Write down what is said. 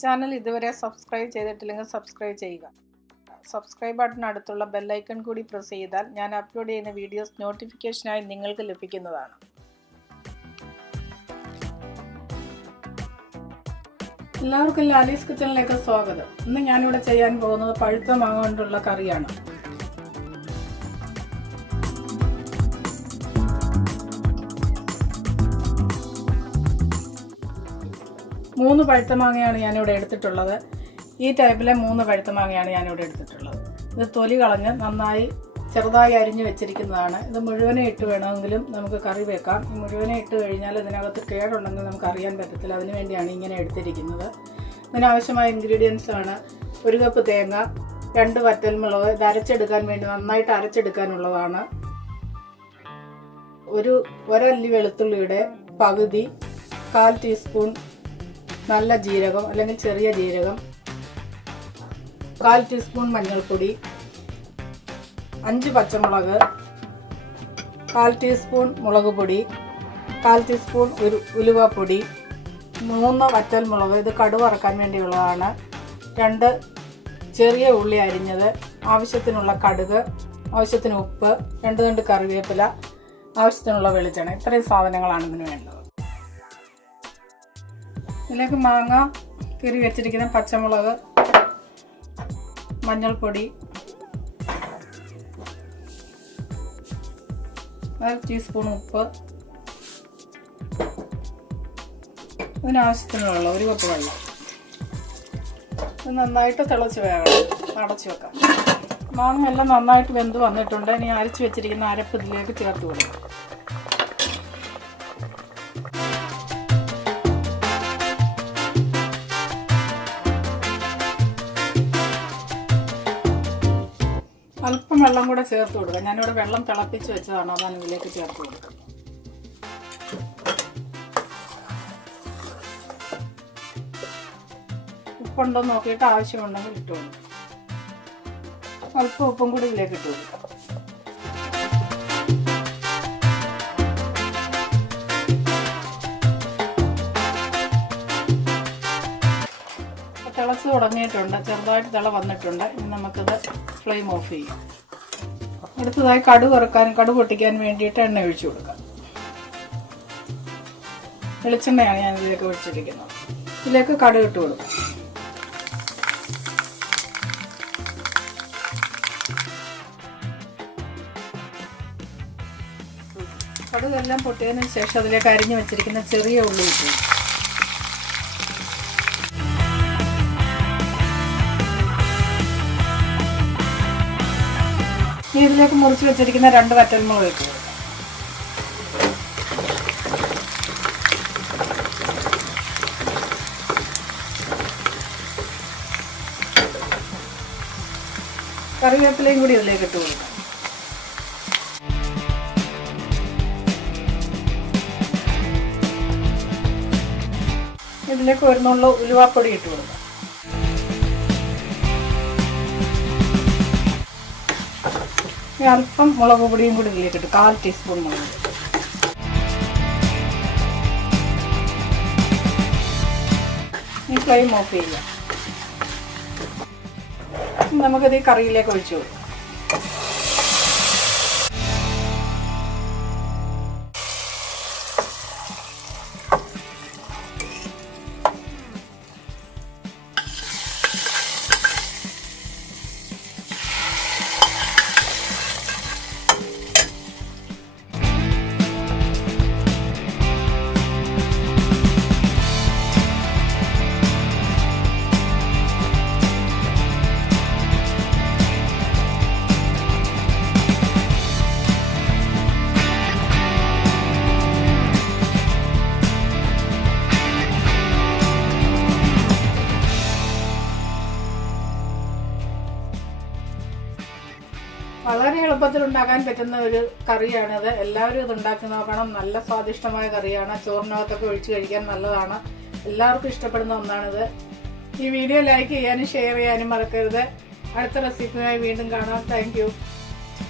Channel ഇതുവരെ subscribe ചെയ്തിട്ടില്ലെങ്കിൽ subscribe ചെയ്യുക. സബ്സ്ക്രൈബ് ബട്ടൺ അടുത്തുള്ള ബെൽ ഐക്കൺ കൂടി പ്രസ് ചെയ്താൽ ഞാൻ അപ്ലോഡ് ചെയ്യുന്ന വീഡിയോസ് നോട്ടിഫിക്കേഷനായി നിങ്ങൾക്ക് ലഭിക്കുന്നതാണ്. എല്ലാവർക്കും ലാലീസ് കിച്ചണിലേക്ക് സ്വാഗതം. ഇന്ന് ഞാനിവിടെ ചെയ്യാൻ പോകുന്നത് പഴുത്ത മാങ്ങ കൊണ്ടുള്ള കറിയാണ്. മൂന്ന് പഴുത്ത മാങ്ങയാണ് ഞാനിവിടെ എടുത്തിട്ടുള്ളത്. ഈ ടൈപ്പിലെ 3 പഴുത്ത മാങ്ങയാണ് ഞാനിവിടെ എടുത്തിട്ടുള്ളത്. ഇത് തൊലി കളഞ്ഞ് നന്നായി ചെറുതായി അരിഞ്ഞു വെച്ചിരിക്കുന്നതാണ്. ഇത് മുഴുവനെ ഇട്ട് വേണമെങ്കിലും നമുക്ക് കറി വെക്കാം. ഈ മുഴുവനെ ഇട്ട് കഴിഞ്ഞാൽ ഇതിനകത്ത് കേടുണ്ടെങ്കിൽ നമുക്ക് അറിയാൻ പറ്റത്തില്ല. അതിനുവേണ്ടിയാണ് ഇങ്ങനെ എടുത്തിരിക്കുന്നത്. ഇതിനാവശ്യമായ ഇൻഗ്രീഡിയൻസ് ആണ്: 1 കപ്പ് തേങ്ങ, 2 വറ്റൽമുളക്, ഇത് അരച്ചെടുക്കാൻ വേണ്ടി നന്നായിട്ട് അരച്ചെടുക്കാനുള്ളതാണ്. ഒരു അല്ലി വെളുത്തുള്ളിയുടെ പകുതി, 1/4 ടീസ്പൂൺ നല്ല ജീരകം അല്ലെങ്കിൽ ചെറിയ ജീരകം, 1/4 ടീസ്പൂൺ മഞ്ഞൾപ്പൊടി, 5 പച്ചമുളക്, 1/4 ടീസ്പൂൺ മുളക് പൊടി, 1/4 ടീസ്പൂൺ ഉലുവപ്പൊടി, 3 വറ്റൽമുളക്, ഇത് കടുക് വറക്കാൻ വേണ്ടിയുള്ളതാണ്, 2 ചെറിയ ഉള്ളി അരിഞ്ഞത്, ആവശ്യത്തിനുള്ള കടുക്, ആവശ്യത്തിന് ഉപ്പ്, 2 തണ്ട് കറിവേപ്പില, ആവശ്യത്തിനുള്ള വെളിച്ചെണ്ണ. ഇത്രയും സാധനങ്ങളാണ് ഇതിന് വേണ്ടത്. ഇതിലേക്ക് മാങ്ങ കീറി വെച്ചിരിക്കുന്ന പച്ചമുളക്, മഞ്ഞൾപ്പൊടി, 1/2 ടീസ്പൂൺ ഉപ്പ്, ഇതിനാവശ്യത്തിനുള്ള വെള്ളം, 1 കപ്പ് വെള്ളം. ഇത് നന്നായിട്ട് തിളച്ച് വേകണം. അടച്ചു വെക്കാം. മാങ്ങ എല്ലാം നന്നായിട്ട് വെന്ത് വന്നിട്ടുണ്ട്. ഇനി അരച്ച് വെച്ചിരിക്കുന്ന അരപ്പ് ഇതിലേക്ക് ചേർത്ത് കൊടുക്കാം. അല്പം വെള്ളം കൂടെ ചേർത്ത് കൊടുക്കാം. ഞാനിവിടെ വെള്ളം തിളപ്പിച്ച് വെച്ചതാണ്, അതാണ് ഇതിലേക്ക് ചേർത്ത് കൊടുക്കുക. ഉപ്പുണ്ടോ നോക്കിയിട്ട് ആവശ്യമുണ്ടെങ്കിൽ ഇട്ട് കൊടുക്കും. അല്പം ഉപ്പും കൂടി ഇതിലേക്ക് ഇട്ട് കൊടുക്കാം. തിളച്ച് തുടങ്ങിയിട്ടുണ്ട്, ചെറുതായിട്ട് തിള വന്നിട്ടുണ്ട്. ഇനി നമുക്കിത് ഫ്ലെയിം ഓഫ് ചെയ്യാം. അടുത്തതായി കടുക് വറുക്കാനും കടുക് പൊട്ടിക്കാൻ വേണ്ടിയിട്ട് എണ്ണ ഒഴിച്ചു കൊടുക്കാം. വെളിച്ചെണ്ണയാണ് ഞാൻ ഇതിലേക്ക് ഒഴിച്ചിരിക്കുന്നത്. ഇതിലേക്ക് കടുക് ഇട്ട് കൊടുക്കാം. കടുകെല്ലാം പൊട്ടിയതിനു ശേഷം അതിലേക്ക് അരിഞ്ഞു വെച്ചിരിക്കുന്ന ചെറിയ ഉള്ളി ഇട്ടു. ഇനി ഇതിലേക്ക് മുറിച്ച് വെച്ചിരിക്കുന്ന 2 വറ്റൽമുളക് ഇട്ടു. കറിവേപ്പിലയും കൂടി ഇതിലേക്ക് ഇട്ട് കൊടുക്കാം. ഇതിലേക്ക് 1 നുള്ളു ഉലുവപ്പൊടി ഇട്ട് കൊടുക്കാം. അല്പം മുളക് പൊടിയും കൂടി ഇതിലേക്ക് ഇട്ട് 1/4 ടീസ്പൂൺ മുളക്. ഈ ഫ്ലെയിം ഓഫ് ചെയ്യാം. നമുക്കിത് ഈ കറിയിലേക്ക് ഒഴിച്ചു കൊടുക്കാം. വളരെ എളുപ്പത്തിൽ ഉണ്ടാക്കാൻ പറ്റുന്ന ഒരു കറിയാണിത്. എല്ലാവരും ഇത് ഉണ്ടാക്കി നോക്കണം. നല്ല സ്വാദിഷ്ടമായ കറിയാണ്. ചോറിനകത്തൊക്കെ ഒഴിച്ച് കഴിക്കാൻ നല്ലതാണ്. എല്ലാവർക്കും ഇഷ്ടപ്പെടുന്ന ഒന്നാണിത്. ഈ വീഡിയോ ലൈക്ക് ചെയ്യാനും ഷെയർ ചെയ്യാനും മറക്കരുത്. അടുത്ത റെസിപ്പിയുമായി വീണ്ടും കാണാം. Thank you.